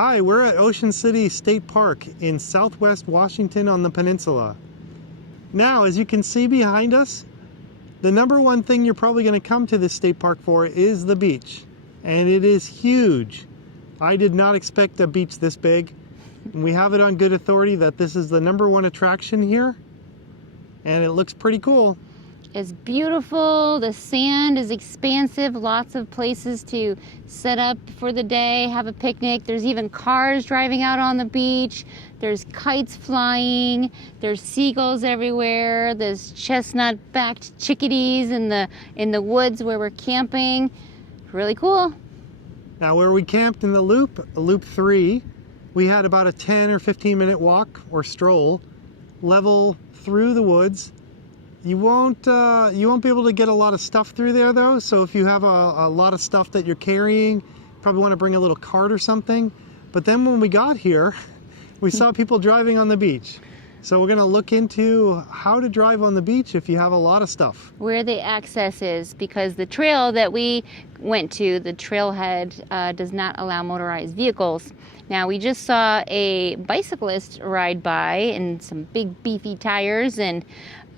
Hi, we're at Ocean City State Park in Southwest Washington on the peninsula. Now, as you can see behind us, the number one thing you're probably going to come to this state park for is the beach. And it is huge. I did not expect a beach this big. And we have it on good authority that this is the number one attraction here. And it looks pretty cool. It's beautiful. The sand is expansive. Lots of places to set up for the day, have a picnic. There's even cars driving out on the beach. There's kites flying. There's seagulls everywhere. There's chestnut-backed chickadees in the woods where we're camping. Really cool. Now, where we camped in the loop 3, we had about a 10 or 15 minute walk or stroll level through the woods. You won't be able to get a lot of stuff through there though, so if you have a lot of stuff that you're carrying, probably want to bring a little cart or something. But then when we got here, we saw people driving on the beach. So we're going to look into how to drive on the beach if you have a lot of stuff. Where the access is, because the trail that we went to, the trailhead, does not allow motorized vehicles. Now, we just saw a bicyclist ride by in some big beefy tires, and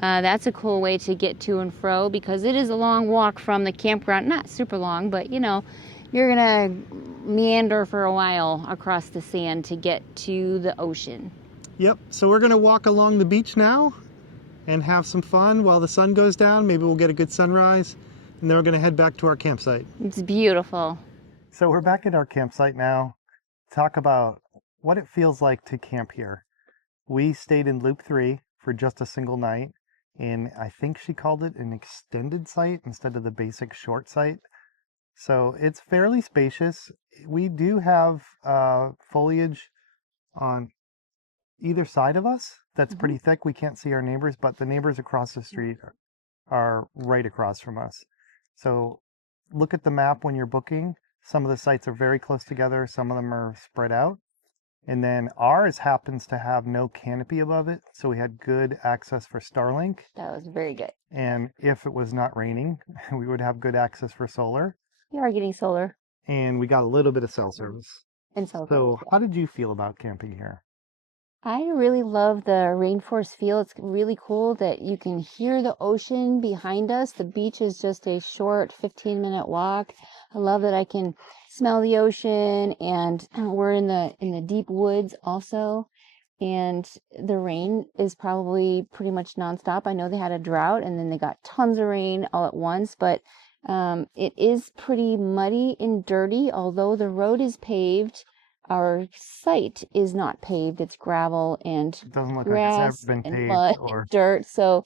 that's a cool way to get to and fro because it is a long walk from the campground. Not super long, but you know, you're gonna meander for a while across the sand to get to the ocean. Yep, so we're gonna walk along the beach now and have some fun while the sun goes down. Maybe we'll get a good sunrise, and then we're gonna head back to our campsite. It's beautiful. So we're back at our campsite now. Talk about what it feels like to camp here. We stayed in Loop 3 for just a single night. And I think she called it an extended site instead of the basic short site. So it's fairly spacious. We do have foliage on either side of us that's pretty thick. We can't see our neighbors, but the neighbors across the street are right across from us. So look at the map when you're booking. Some of the sites are very close together. Some of them are spread out. And then ours happens to have no canopy above it, so we had good access for Starlink. That was very good. And if it was not raining, we would have good access for solar. You are getting solar. And we got a little bit of cell service. And cell service. So how did you feel about camping here? I really love the rainforest feel. It's really cool that you can hear the ocean behind us. The beach is just a short 15-minute walk. I love that I can smell the ocean, and we're in the deep woods also. And the rain is probably pretty much nonstop. I know they had a drought and then they got tons of rain all at once, but it is pretty muddy and dirty. Although the road is paved, our site is not paved. It's gravel and It doesn't look grass like it's ever been and paved mud or and dirt. So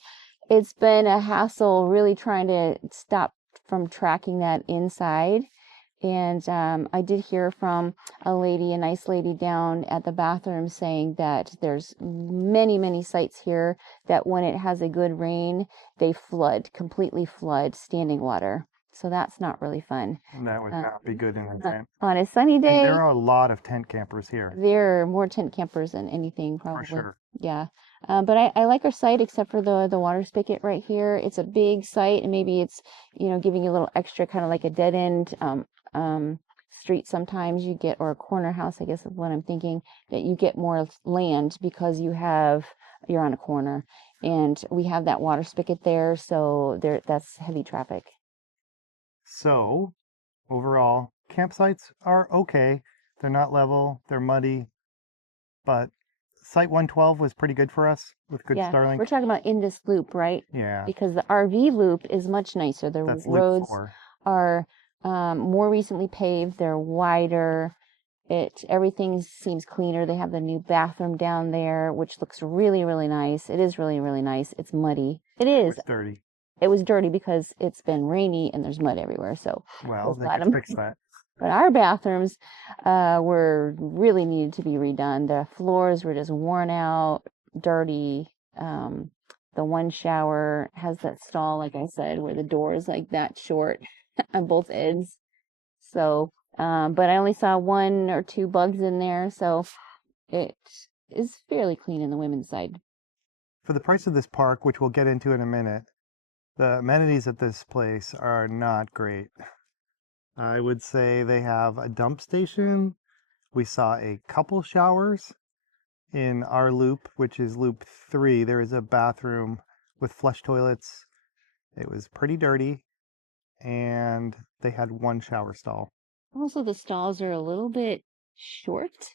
it's been a hassle really trying to stop from tracking that inside. And I did hear from a nice lady down at the bathroom saying that there's many, many sites here that when it has a good rain, they completely flood standing water. So that's not really fun. that would not be good in a tent. On a sunny day, And there are a lot of tent campers here. there are more tent campers than anything, probably. For sure. Yeah. But I like our site except for the water spigot right here. It's a big site, and maybe it's, giving you a little extra, kind of like a dead end street sometimes you get, or a corner house, I guess is what I'm thinking, that you get more land because you're on a corner. And we have that water spigot there, so that's heavy traffic. So overall, campsites are okay. They're not level, they're muddy, but Site 112 was pretty good for us with good Starlink. We're talking about in this loop, right? Yeah. Because the RV loop is much nicer. The That's roads loop 4. are more recently paved. They're wider. Everything seems cleaner. They have the new bathroom down there, which looks really, really nice. It is really, really nice. It's muddy. It is. It's dirty. It was dirty because it's been rainy and there's mud everywhere. So well, they can fix that. But our bathrooms were really needed to be redone. The floors were just worn out, dirty. The one shower has that stall, like I said, where the door is like that short on both ends. So, but I only saw 1 or 2 bugs in there, so it is fairly clean in the women's side. For the price of this park, which we'll get into in a minute, the amenities at this place are not great. I would say they have a dump station, We saw a couple showers in our loop, which is loop 3. There is a bathroom with flush toilets. It was pretty dirty, and they had one shower stall. Also, the stalls are a little bit short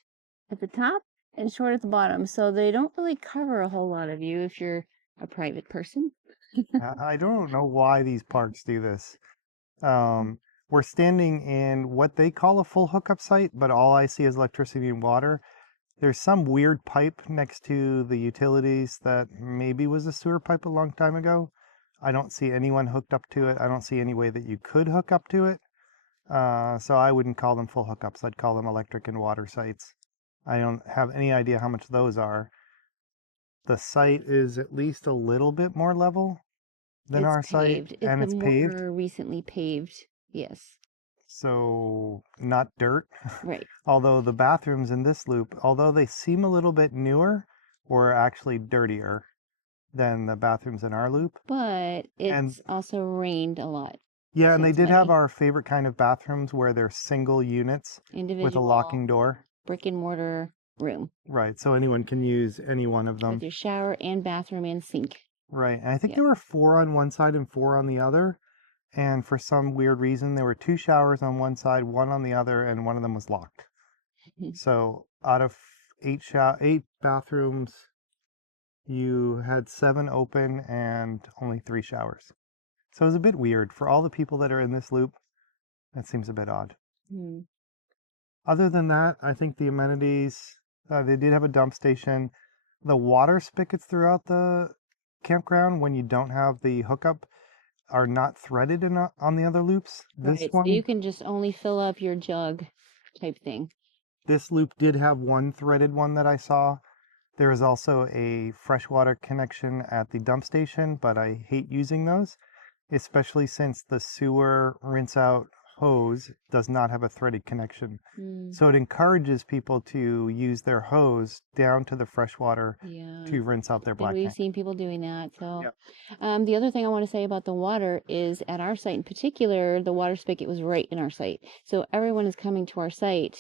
at the top and short at the bottom, so they don't really cover a whole lot of you if you're a private person. I don't know why these parks do this. We're standing in what they call a full hookup site, but all I see is electricity and water. There's some weird pipe next to the utilities that maybe was a sewer pipe a long time ago. I don't see anyone hooked up to it. I don't see any way that you could hook up to it. So I wouldn't call them full hookups. I'd call them electric and water sites. I don't have any idea how much those are. The site is at least a little bit more level than It's our site, paved. It's and a it's paved. more recently paved. Yes. So not dirt. Right. Although the bathrooms in this loop, although they seem a little bit newer, were actually dirtier than the bathrooms in our loop. But And it's also rained a lot. yeah, So and they it's did have muddy. our favorite kind of bathrooms where they're single units with a Individual locking door. brick and mortar room Right, so anyone can use any one of with them. your shower and bathroom and sink. Right, and I think Yeah. there were 4 on one side and 4 on the other. And for some weird reason, there were 2 showers on one side, 1 on the other, and one of them was locked. So out of 8 bathrooms, you had 7 open and only 3 showers. So it was a bit weird. For all the people that are in this loop, that seems a bit odd. Hmm. Other than that, I think the amenities, they did have a dump station. The water spigots throughout the campground, when you don't have the hookup, are not threaded on the other loops. This Right. So you one, can just only fill up your jug type thing. this loop did have one threaded one that I saw. There is also a freshwater connection at the dump station, but I hate using those, especially since the sewer rinse out hose does not have a threaded connection. Mm, So it encourages people to use their hose down to the freshwater yeah. to rinse out their And black we've tank. seen people doing that. So, Yep. the other thing I want to say about the water is at our site in particular, the water spigot was right in our site. So everyone is coming to our site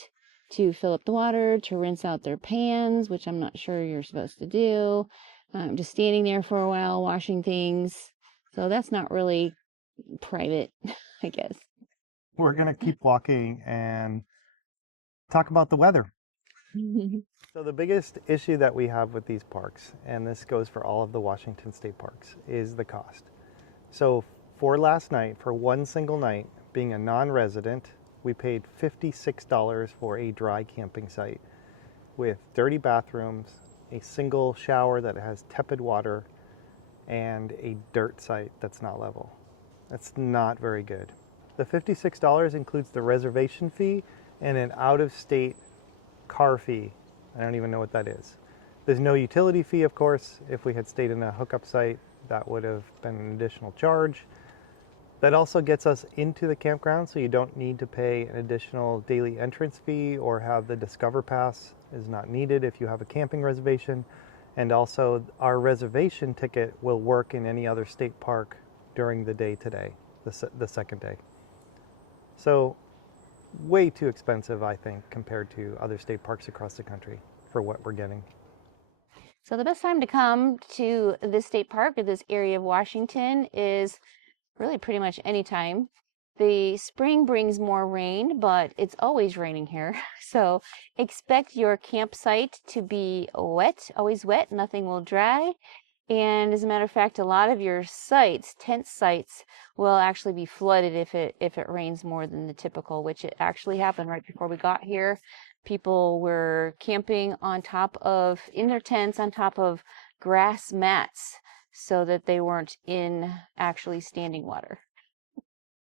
to fill up the water, to rinse out their pans, which I'm not sure you're supposed to do. Just standing there for a while, washing things. So that's not really private, I guess. We're going to keep walking and talk about the weather. So the biggest issue that we have with these parks, and this goes for all of the Washington State parks, is the cost. So for last night, for one single night, being a non-resident, we paid $56 for a dry camping site with dirty bathrooms, a single shower that has tepid water, and a dirt site that's not level. That's not very good. The $56 includes the reservation fee and an out-of-state car fee. I don't even know what that is. There's no utility fee, of course. If we had stayed in a hookup site, that would have been an additional charge. That also gets us into the campground, so you don't need to pay an additional daily entrance fee or have the Discover Pass is not needed if you have a camping reservation. And also our reservation ticket will work in any other state park during the day today, the second day. So way too expensive, I think, compared to other state parks across the country for what we're getting. So the best time to come to this state park or this area of Washington is really pretty much any time. The spring brings more rain, but it's always raining here. So expect your campsite to be wet, always wet, nothing will dry. And as a matter of fact, a lot of your sites, tent sites, will actually be flooded if it rains more than the typical, which it actually happened right before we got here. People were camping in their tents on top of grass mats so that they weren't in actually standing water.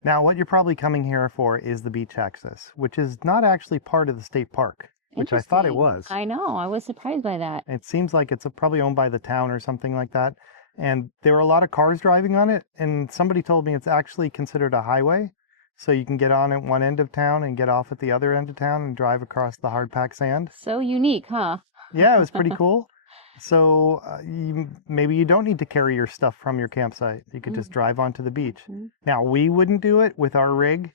Now, what you're probably coming here for is the beach access, which is not actually part of the state park, which I thought it was. I know. I was surprised by that. It seems like it's probably owned by the town or something like that. And there were a lot of cars driving on it. And somebody told me it's actually considered a highway. So you can get on at one end of town and get off at the other end of town and drive across the hard packed sand. So unique, huh? Yeah, it was pretty cool. So maybe you don't need to carry your stuff from your campsite. You could just drive onto the beach. Mhm. Now, we wouldn't do it with our rig.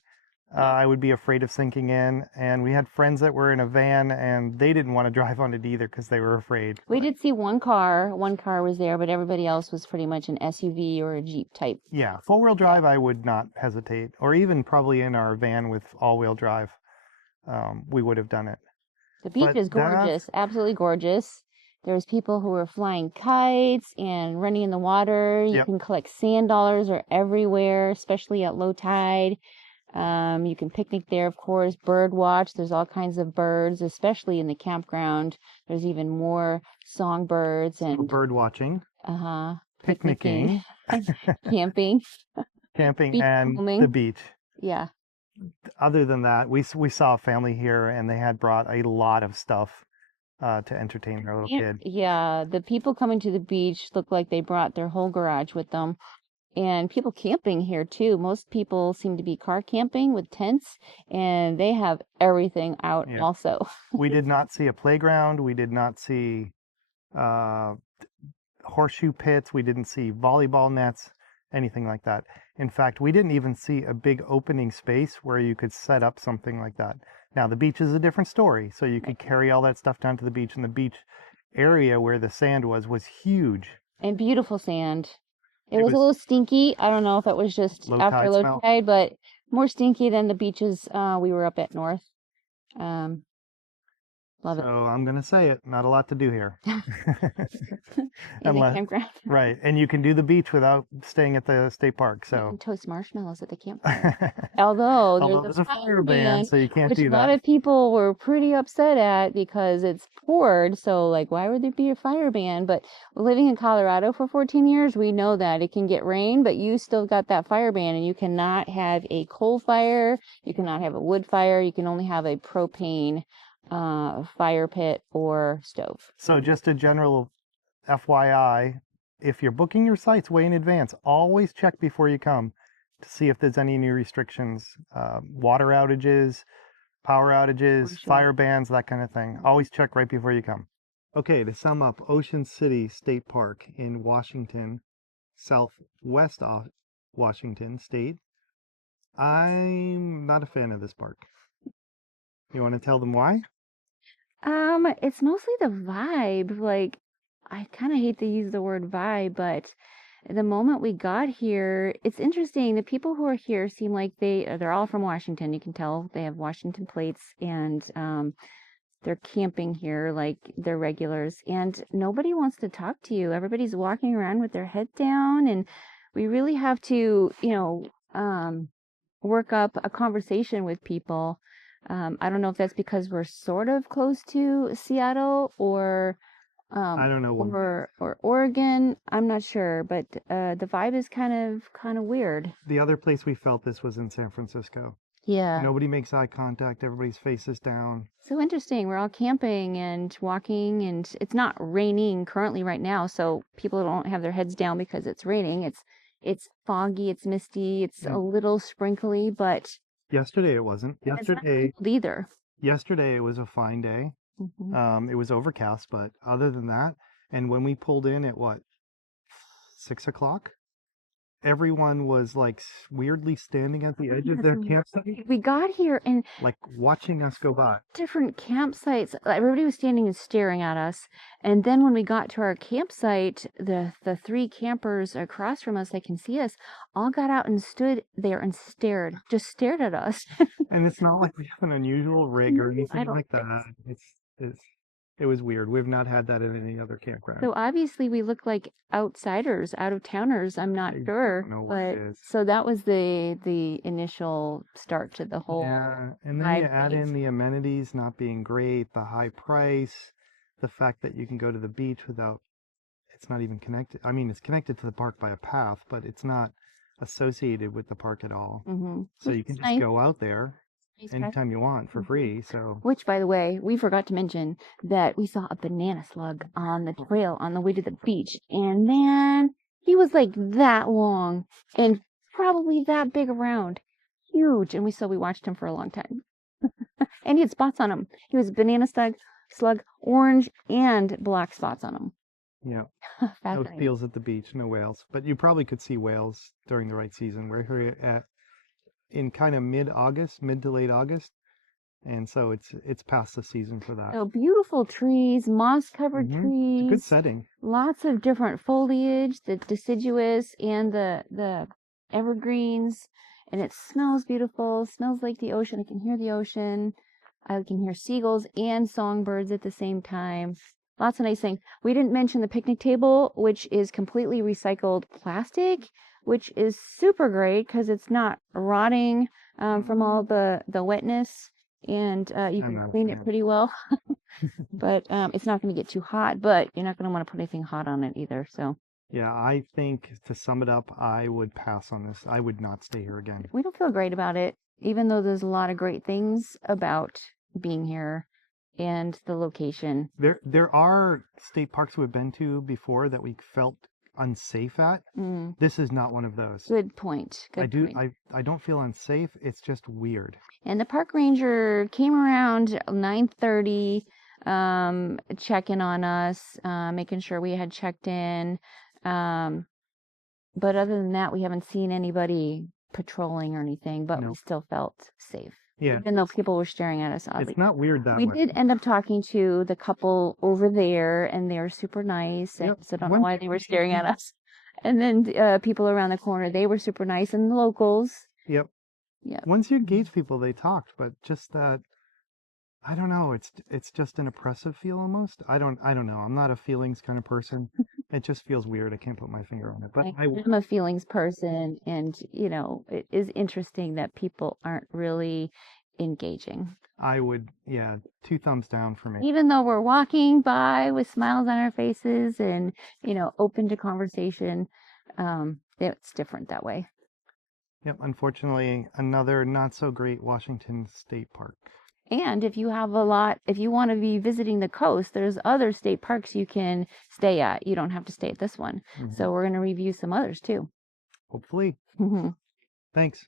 I would be afraid of sinking in. And we had friends that were in a van and they didn't want to drive on it either because they were afraid. We But did see one car. One car was there, but everybody else was pretty much an SUV or a Jeep type. yeah, four-wheel drive, I would not hesitate. Or even probably in our van with all-wheel drive, we would have done it. The beach But is that's, gorgeous, absolutely gorgeous. There's people who are flying kites and running in the water. You yep. can collect sand dollars are everywhere, especially at low tide. You can picnic there, of course, bird watch. There's all kinds of birds, especially in the campground. There's even more songbirds So and bird watching, picnicking, picnicking, camping, camping, beach and the combing. beach. Yeah. Other than that, we saw a family here and they had brought a lot of stuff to entertain their little kid. Yeah, the people coming to the beach look like they brought their whole garage with them. And people camping here too. Most people seem to be car camping with tents, and they have everything out Yeah. also. We did not see a playground. We did not see uh, horseshoe pits. We didn't see volleyball nets, anything like that. In fact, we didn't even see a big opening space where you could set up something like that. Now, the beach is a different story. So you could carry all that stuff down to the beach, and the beach area where the sand was huge. And beautiful sand. It It was a was little stinky. I don't know if it was just low after tide low smell. tide, but more stinky than the beaches we were up at north. Um, love So it. I'm going to say it, not a lot to do here. In the Unless, campground. right. And you can do the beach without staying at the state park. You So, can toast marshmallows at the campfire. Although although there's there's a a fire fire ban, ban, so you can't which a do lot that. of people were pretty upset at because it's poured. So, like, why would there be a fire ban? But living in Colorado for 14 years, we know that it can get rain, but you still got that fire ban, and you cannot have a coal fire, you cannot have a wood fire, you can only have a propane fire pit or stove. So, just a general FYI, if you're booking your sites way in advance, always check before you come to see if there's any new restrictions, water outages, power outages, sure. fire bans, that kind of thing. Always check right before you come. Okay, to sum up, Ocean City State Park in Washington, southwest of Washington State. I'm not a fan of this park. You want to tell them why? It's mostly the vibe. Like, I kind of hate to use the word vibe, but the moment we got here, it's interesting. The people who are here seem like they're all from Washington. You can tell they have Washington plates, and they're camping here like they're regulars, and nobody wants to talk to you. Everybody's walking around with their head down, and we really have to, work up a conversation with people. I don't know if that's because we're sort of close to Seattle or I don't know. or Oregon. I'm not sure, but the vibe is kind of weird. The other place we felt this was in San Francisco. Yeah. Nobody makes eye contact. Everybody's face is down. So interesting. We're all camping and walking, and it's not raining currently right now, so people don't have their heads down because it's raining. It's foggy, it's misty, it's a little sprinkly, but Yesterday it wasn't. it's not cold either. Yesterday it was a fine day. It was overcast, but other than that, and when we pulled in at what, 6 o'clock, everyone was like weirdly standing at the edge of their campsite, We got here and like watching us go by. different campsites. Everybody was standing and staring at us. And then when we got to our campsite, the three campers across from us that can see us all got out and stood there and just stared at us. And it's not like we have an unusual rig or I anything don't like think that. It was weird. We've not had that in any other campground. So obviously we look like outsiders, out of towners. I'm not I sure, don't know what but it is. so that was the initial start to the whole. Yeah, and then you add in the amenities not being great, the high price, the fact that you can go to the beach without, it's not even connected. I mean, it's connected to the park by a path, but it's not associated with the park at all. So you can just go out there anytime you want for free. So, which, by the way, we forgot to mention that we saw a banana slug on the trail on the way to the beach, and man, he was like that long and probably that big around, huge. And we watched him for a long time, and he had spots on him. He was a banana slug, orange and black spots on him. yeah, no seals at the beach, no whales, but you probably could see whales during the right season. We're here at in kind of mid-August, mid to late August, and so it's past the season for that. So beautiful trees, moss-covered It's a good trees, setting. lots of different foliage, the deciduous and the evergreens, and it smells beautiful. Smells like the ocean. I can hear the ocean. I can hear seagulls and songbirds at the same time. Lots of nice things. We didn't mention the picnic table, which is completely recycled plastic, which is super great because it's not rotting from all the wetness, and you I'm can not a clean it fan. pretty well. But it's not going to get too hot, but you're not going to want to put anything hot on it either. So Yeah, I think to sum it up, I would pass on this. I would not stay here again. we don't feel great about it, even though there's a lot of great things about being here and the location. There are state parks we've been to before that we felt unsafe at. Mm, This is not one of those. good point. Good point. I don't feel unsafe. It's just weird. And the park ranger came around 9:30, checking on us, making sure we had checked in. But other than that, we haven't seen anybody patrolling or anything, but we Nope. still felt safe. Yeah. Even though people were staring at us oddly. It's not weird that We way. did end up talking to the couple over there, and they're super nice. Yep. So I don't know why they were staring at us. And then people around the corner, they were super nice, and the locals. Yep. Yep. Once you engage people, they talked, but just that, I don't know. It's just an oppressive feel almost. I don't know. I'm not a feelings kind of person. It just feels weird. I can't put my finger on it. But I'm a feelings person, and it is interesting that people aren't really engaging. I would, yeah, 2 thumbs down for me. Even though we're walking by with smiles on our faces and, open to conversation, it's different that way. Yep, unfortunately, another not so great Washington State Park. And if you want to be visiting the coast, there's other state parks you can stay at. You don't have to stay at this one. Mhm. So we're going to review some others too. Hopefully. Thanks.